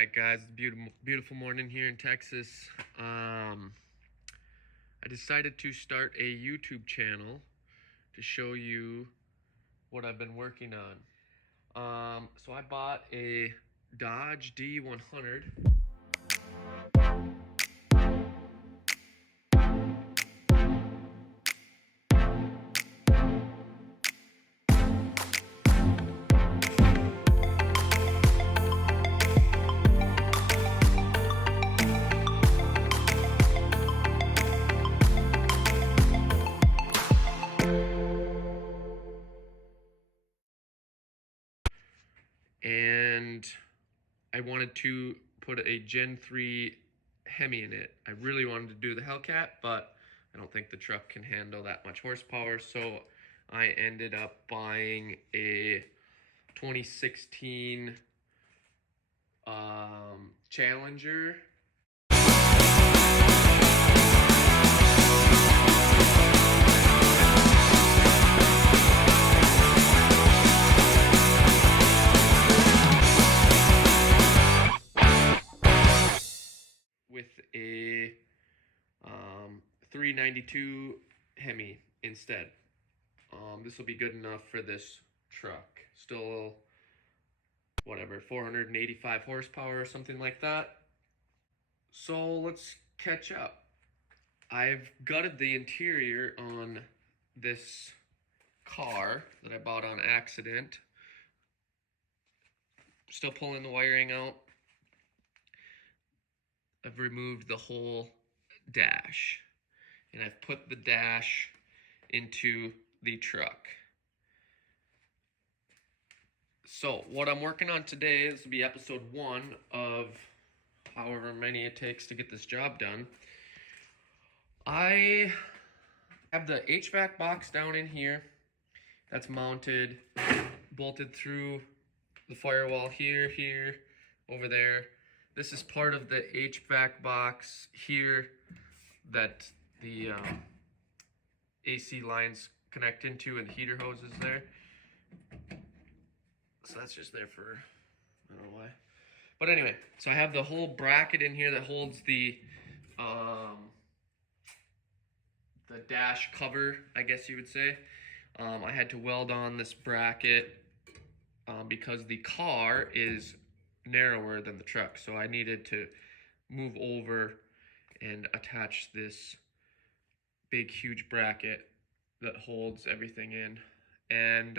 Alright guys, it's a beautiful morning here in Texas. I decided to start a YouTube channel to show you what I've been working on. So I bought a Dodge D150. And I wanted to put a Gen 3 Hemi in it. I really wanted to do the Hellcat, but I don't think the truck can handle that much horsepower, so I ended up buying a 2016 Challenger. With a 392 Hemi instead. This will be good enough for this truck. Still, whatever, 485 horsepower or something like that. So let's catch up. I've gutted the interior on this car that I bought on accident. Still pulling the wiring out. I've removed the whole dash, and I've put the dash into the truck. So what I'm working on today, this will be episode 1 of however many it takes to get this job done. I have the HVAC box down in here that's mounted, bolted through the firewall here, over there. This is part of the HVAC box here that the AC lines connect into, and the heater hose is there. So that's just there for, I don't know why. But anyway, so I have the whole bracket in here that holds the dash cover, I guess you would say. I had to weld on this bracket because the car is narrower than the truck, so I needed to move over and attach this big huge bracket that holds everything in. And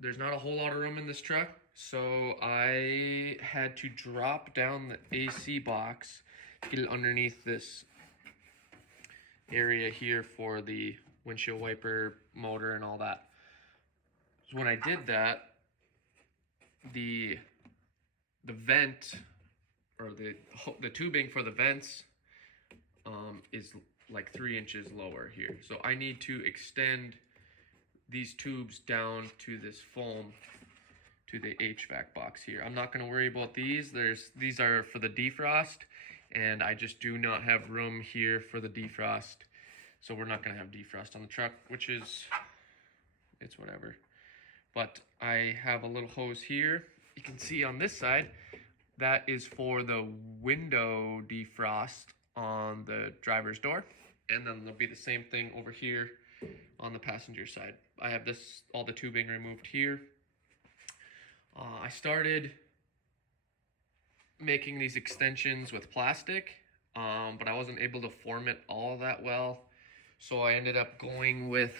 there's not a whole lot of room in this truck, so I had to drop down the AC box to get it underneath this area here for the windshield wiper motor and all that. So when I did that, the vent, or the tubing for the vents is like 3 inches lower here. So I need to extend these tubes down to this foam to the HVAC box here. I'm not going to worry about these. These are for the defrost, and I just do not have room here for the defrost. So we're not going to have defrost on the truck, which is, it's whatever. But I have a little hose here. You can see on this side, that is for the window defrost on the driver's door. And then there'll be the same thing over here on the passenger side. I have all the tubing removed here. I started making these extensions with plastic, but I wasn't able to form it all that well. So I ended up going with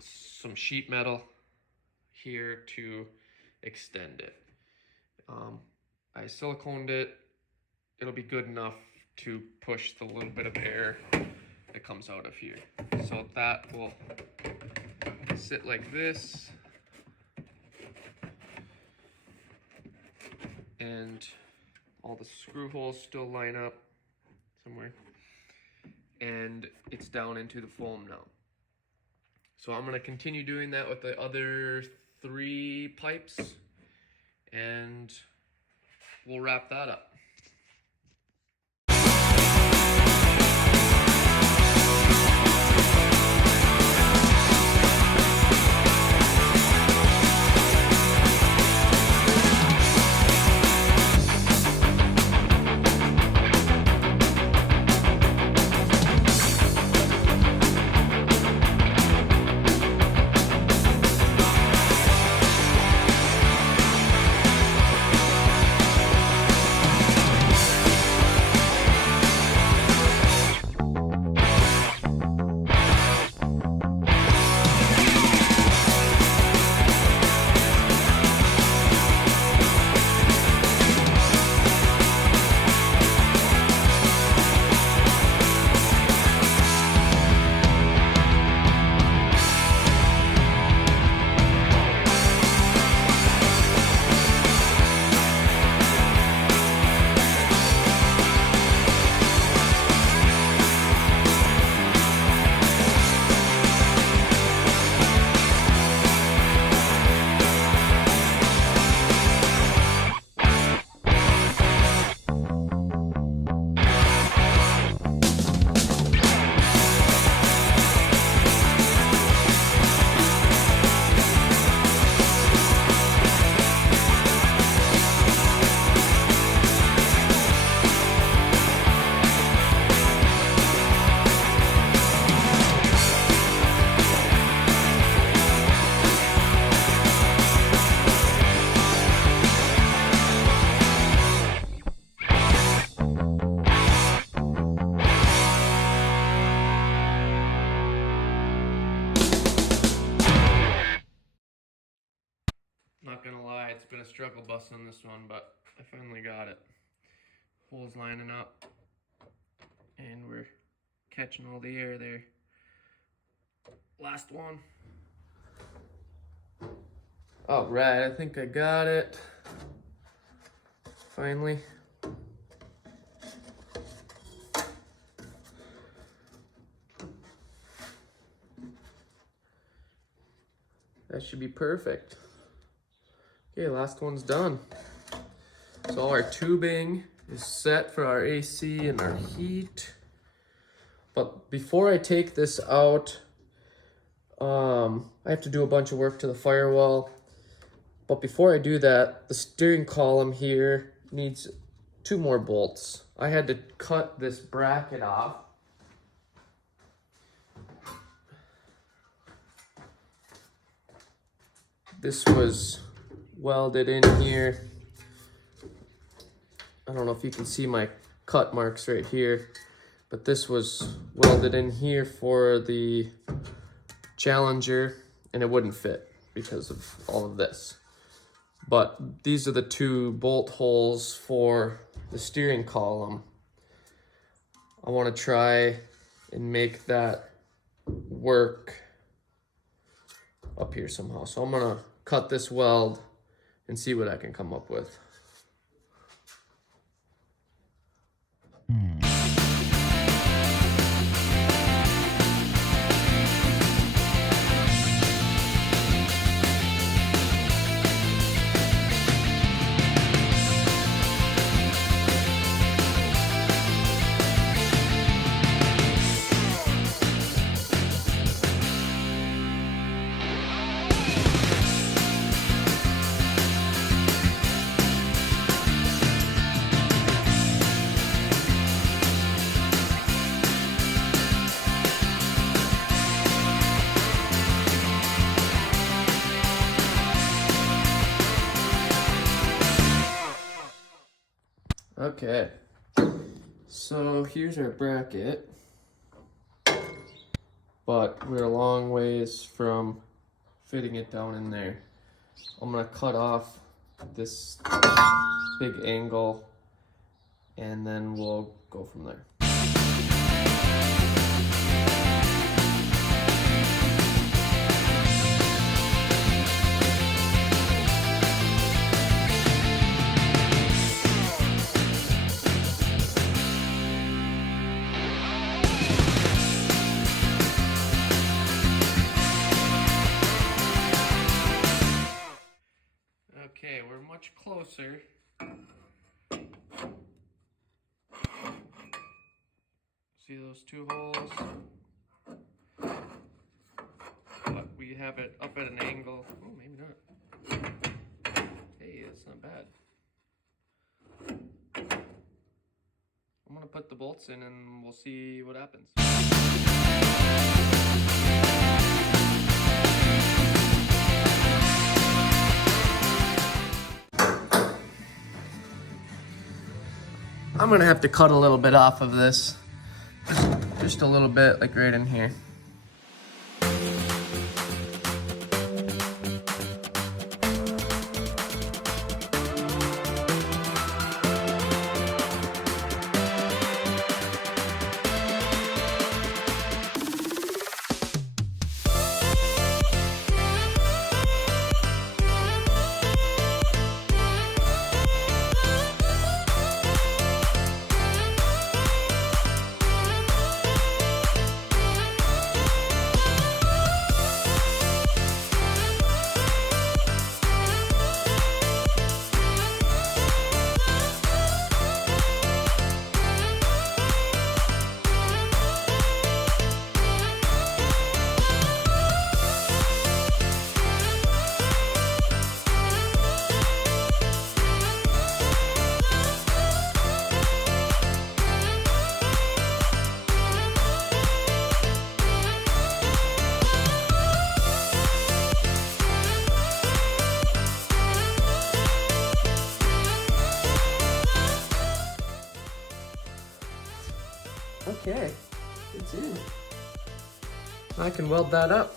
some sheet metal here to extend it. I siliconed it. It'll be good enough to push the little bit of air that comes out of here. So that will sit like this, and all the screw holes still line up somewhere, and it's down into the foam now. So I'm going to continue doing that with the other 3 pipes, and we'll wrap that up. been a struggle bus on this one, but I finally got it. Holes lining up, and we're catching all the air there. Last one. All right, I think I got it. Finally. That should be perfect. Okay, last one's done. So all our tubing is set for our AC and our heat. But before I take this out, I have to do a bunch of work to the firewall. But before I do that, the steering column here needs 2 more bolts. I had to cut this bracket off. This was welded in here. I don't know if you can see my cut marks right here, but this was welded in here for the Challenger, and it wouldn't fit because of all of this. But these are the 2 bolt holes for the steering column. I want to try and make that work up here somehow. So I'm gonna cut this weld and see what I can come up with. Okay, so here's our bracket, but we're a long ways from fitting it down in there. I'm gonna cut off this big angle and then we'll go from there. Okay, we're much closer. See those 2 holes? But we have it up at an angle. Oh, maybe not. Hey, that's not bad. I'm gonna put the bolts in and we'll see what happens. I'm gonna have to cut a little bit off of this. Just a little bit, like right in here. Okay, it's in. I can weld that up.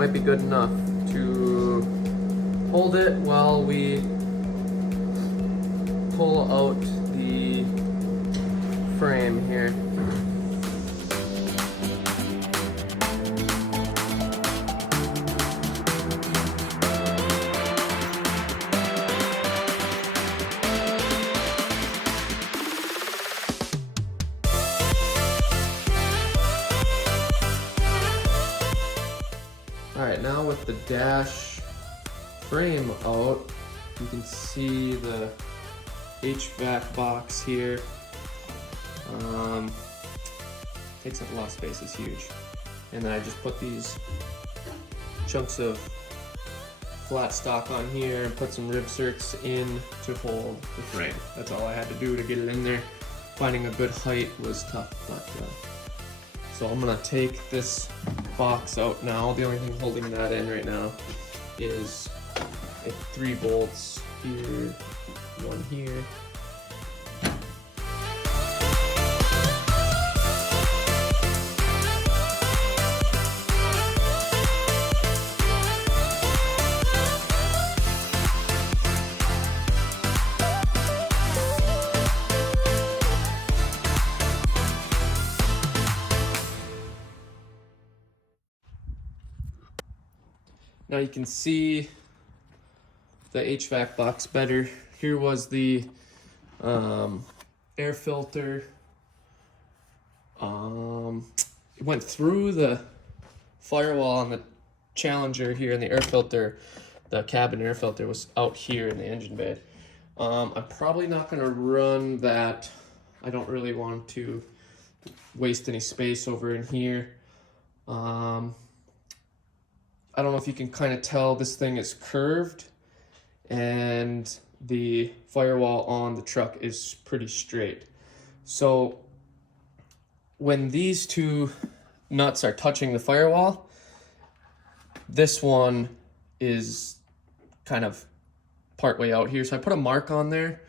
might be good enough to hold it while we pull out the frame here. Alright, now with the dash frame out, you can see the HVAC box here. Takes up a lot of space, it's huge. And then I just put these chunks of flat stock on here and put some rib circs in to hold the frame. That's all I had to do to get it in there. Finding a good height was tough, but so I'm gonna take this box out now. The only thing holding that in right now is 3 bolts here, 1 here. Now you can see the HVAC box better. Here was the air filter. It went through the firewall on the Challenger here, and the air filter, the cabin air filter, was out here in the engine bay. I'm probably not going to run that. I don't really want to waste any space over in here. I don't know if you can kind of tell, this thing is curved and the firewall on the truck is pretty straight. So when these 2 nuts are touching the firewall, this one is kind of partway out here. So I put a mark on there.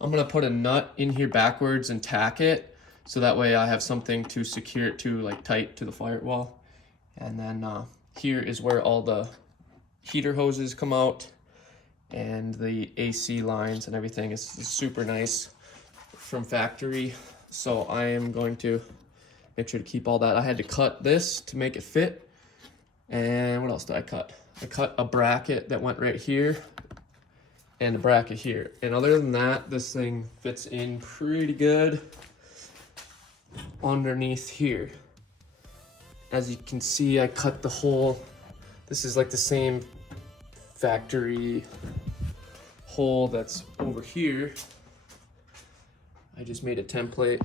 I'm gonna put a nut in here backwards and tack it, so that way I have something to secure it to, like tight to the firewall. And then here is where all the heater hoses come out, and the AC lines and everything is super nice from factory. So I am going to make sure to keep all that. I had to cut this to make it fit. And what else did I cut? I cut a bracket that went right here and a bracket here. And other than that, this thing fits in pretty good underneath here. As you can see, I cut the hole. This is like the same factory hole that's over here. I just made a template